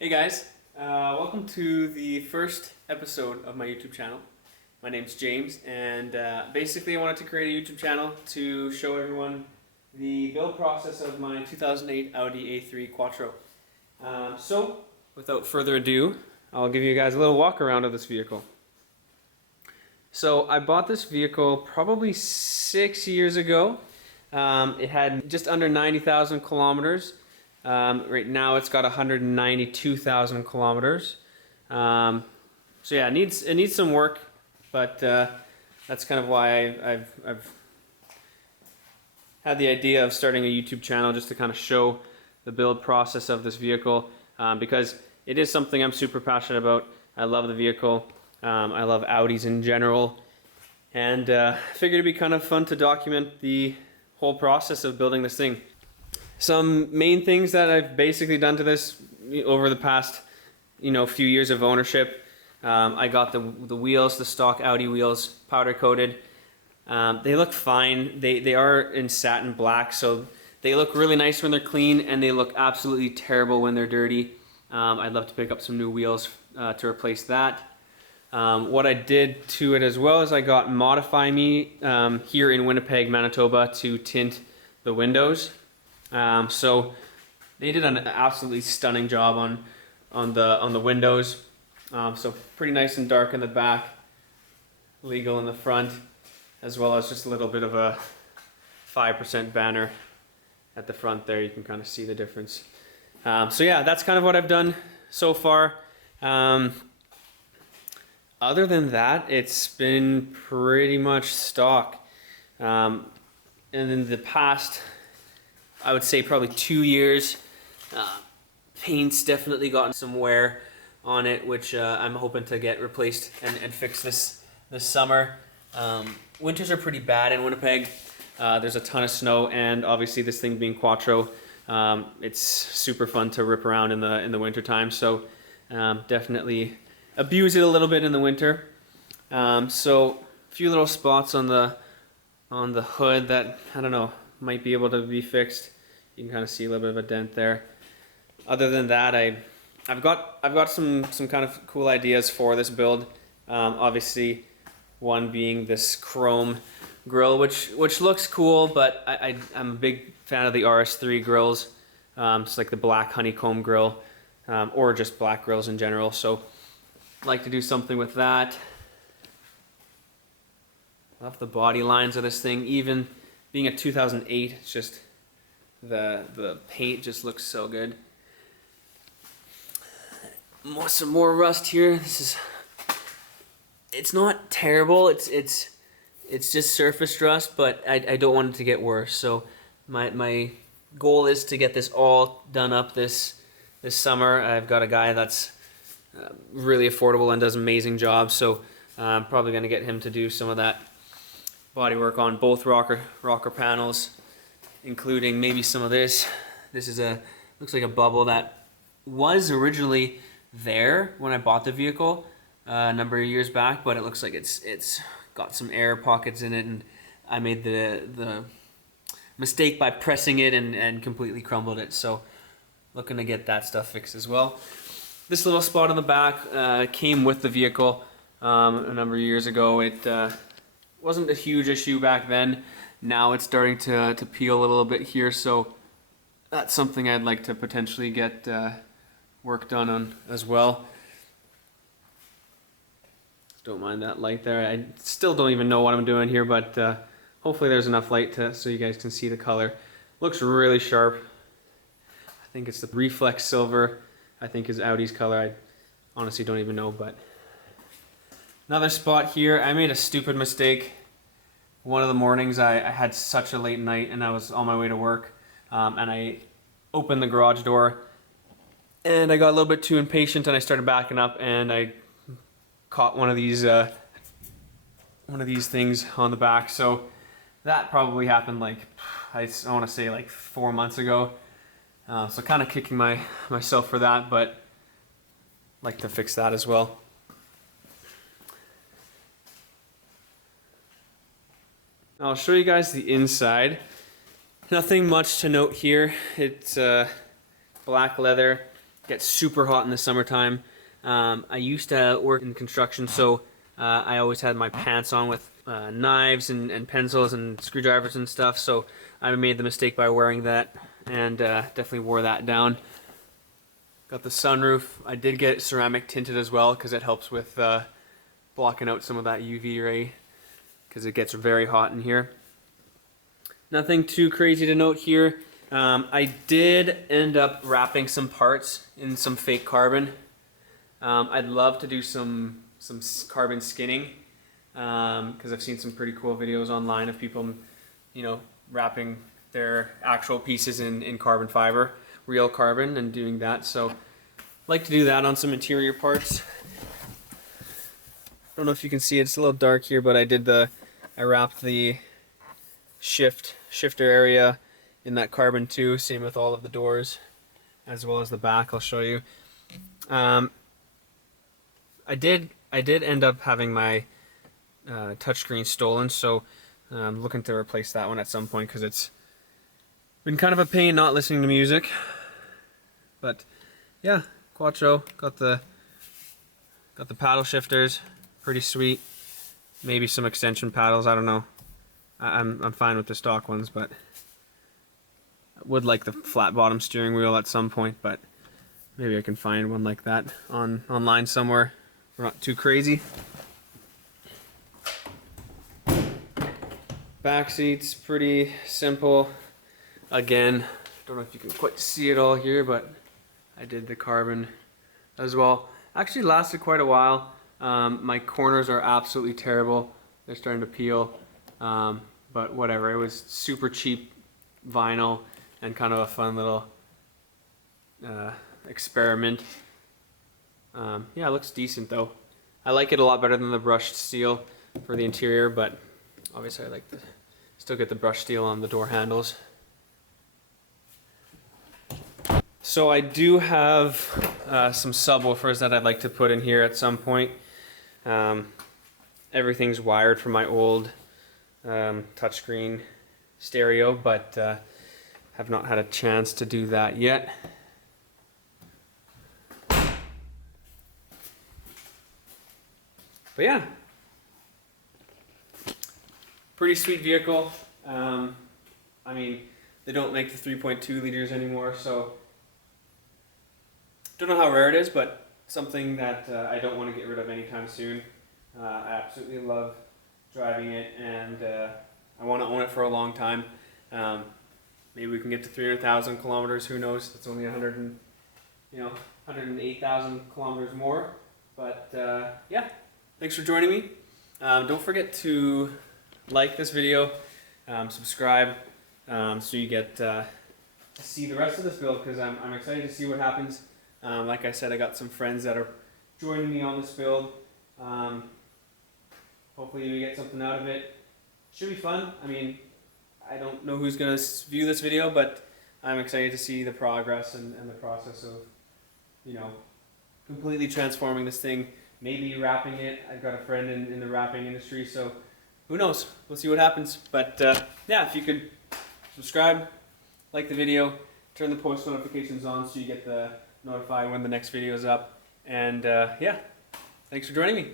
Hey guys, welcome to the first episode of my YouTube channel. My name's James, and basically I wanted to create a YouTube channel to show everyone the build process of my 2008 Audi A3 Quattro. So, without further ado, I'll give you guys a little walk around of this vehicle. So I bought this vehicle probably 6 years ago. It had just under 90,000 kilometers. Right now it's got 192,000 kilometers. So yeah, it needs some work, but that's kind of why I've had the idea of starting a YouTube channel, just to kind of show the build process of this vehicle, because it is something I'm super passionate about. I love the vehicle. I love Audis in general, and I figured it'd be kind of fun to document the whole process of building this thing. Some main things that I've basically done to this over the past, few years of ownership. I got the wheels, the stock Audi wheels, powder coated. They look fine. They are in satin black, so they look really nice when they're clean, and they look absolutely terrible when they're dirty. I'd love to pick up some new wheels to replace that. What I did to it as well is I got Modify Me here in Winnipeg, Manitoba, to tint the windows. So they did an absolutely stunning job on the windows. So pretty nice and dark in the back, legal in the front, as well as just a little bit of a 5% banner at the front there. You can kind of see the difference. So yeah, that's kind of what I've done so far. Other than that, it's been pretty much stock. And in the past, I would say probably 2 years, paint's definitely gotten some wear on it, which I'm hoping to get replaced and fix this summer. Winters are pretty bad in Winnipeg. There's a ton of snow, and obviously this thing being Quattro, it's super fun to rip around in the winter time. So definitely abuse it a little bit in the winter. So a few little spots on the hood that, I don't know, might be able to be fixed. You can kind of see a little bit of a dent there. Other than that, I've got some kind of cool ideas for this build. Obviously, one being this chrome grill, which looks cool, but I'm a big fan of the RS3 grills. It's like the black honeycomb grill, or just black grills in general. So I'd like to do something with that. Love the body lines of this thing. Even being a 2008, it's just the paint just looks so good. Some more rust here. It's not terrible. It's just surface rust, but I don't want it to get worse. So my goal is to get this all done up this summer. I've got a guy that's really affordable and does an amazing job. So I'm probably going to get him to do some of that bodywork on both rocker panels, including maybe some of this. This is looks like a bubble that was originally there when I bought the vehicle a number of years back, but it looks like it's got some air pockets in it, and I made the mistake by pressing it and completely crumbled it. So looking to get that stuff fixed as well. This little spot on the back came with the vehicle a number of years ago. It wasn't a huge issue back then. Now it's starting to peel a little bit here, so that's something I'd like to potentially get work done on as well. Don't mind that light there. I still don't even know what I'm doing here, but hopefully there's enough light so you guys can see the color. Looks really sharp. I think it's the reflex silver, I think is Audi's color. I honestly don't even know, but another spot here. I made a stupid mistake. One of the mornings I had such a late night, and I was on my way to work, and I opened the garage door, and I got a little bit too impatient, and I started backing up, and I caught one of these things on the back. So that probably happened like, I want to say like 4 months ago. So kind of kicking myself for that, but I'd like to fix that as well. I'll show you guys the inside. Nothing much to note here. It's black leather. gets super hot in the summertime. I used to work in construction, so I always had my pants on with knives and pencils and screwdrivers and stuff, so I made the mistake by wearing that, and definitely wore that down. Got the sunroof. I did get ceramic tinted as well because it helps with blocking out some of that UV ray because it gets very hot in here. Nothing too crazy to note here. I did end up wrapping some parts in some fake carbon. I'd love to do some carbon skinning because I've seen some pretty cool videos online of people, you know, wrapping their actual pieces in carbon fiber, real carbon, and doing that. So I'd like to do that on some interior parts. I don't know if you can see it, it's a little dark here, but I wrapped the shifter area in that carbon too. Same with all of the doors as well as the back. I'll show you. I did end up having my touchscreen stolen, so I'm looking to replace that one at some point because it's been kind of a pain not listening to music. But yeah, Quattro, got the paddle shifters, pretty sweet. Maybe some extension paddles, I don't know. I'm fine with the stock ones, but I would like the flat bottom steering wheel at some point, but maybe I can find one like that online somewhere. We're not too crazy. Back seats, pretty simple. Again, don't know if you can quite see it all here, but I did the carbon as well. Actually lasted quite a while. My corners are absolutely terrible. They're starting to peel. But whatever, it was super cheap vinyl and kind of a fun little experiment. Yeah, it looks decent though. I like it a lot better than the brushed steel for the interior, but obviously I like to still get the brushed steel on the door handles. So I do have some subwoofers that I'd like to put in here at some point. Everything's wired from my old touchscreen stereo, but have not had a chance to do that yet. But yeah, pretty sweet vehicle. I mean, they don't make the 3.2 liters anymore, so don't know how rare it is, but something that I don't want to get rid of anytime soon. I absolutely love driving it, and I want to own it for a long time. Maybe we can get to 300,000 kilometers. Who knows? That's only 108,000 kilometers more. But yeah, thanks for joining me. Don't forget to like this video, subscribe, so you get to see the rest of this build, because I'm excited to see what happens. Like I said, I got some friends that are joining me on this build. Hopefully we get something out of it. Should be fun. I mean, I don't know who's going to view this video, but I'm excited to see the progress and the process of, you know, completely transforming this thing, maybe wrapping it. I've got a friend in the wrapping industry, so who knows? We'll see what happens. But yeah, if you could subscribe, like the video, turn the post notifications on so you get notified when the next video is up. And yeah, thanks for joining me.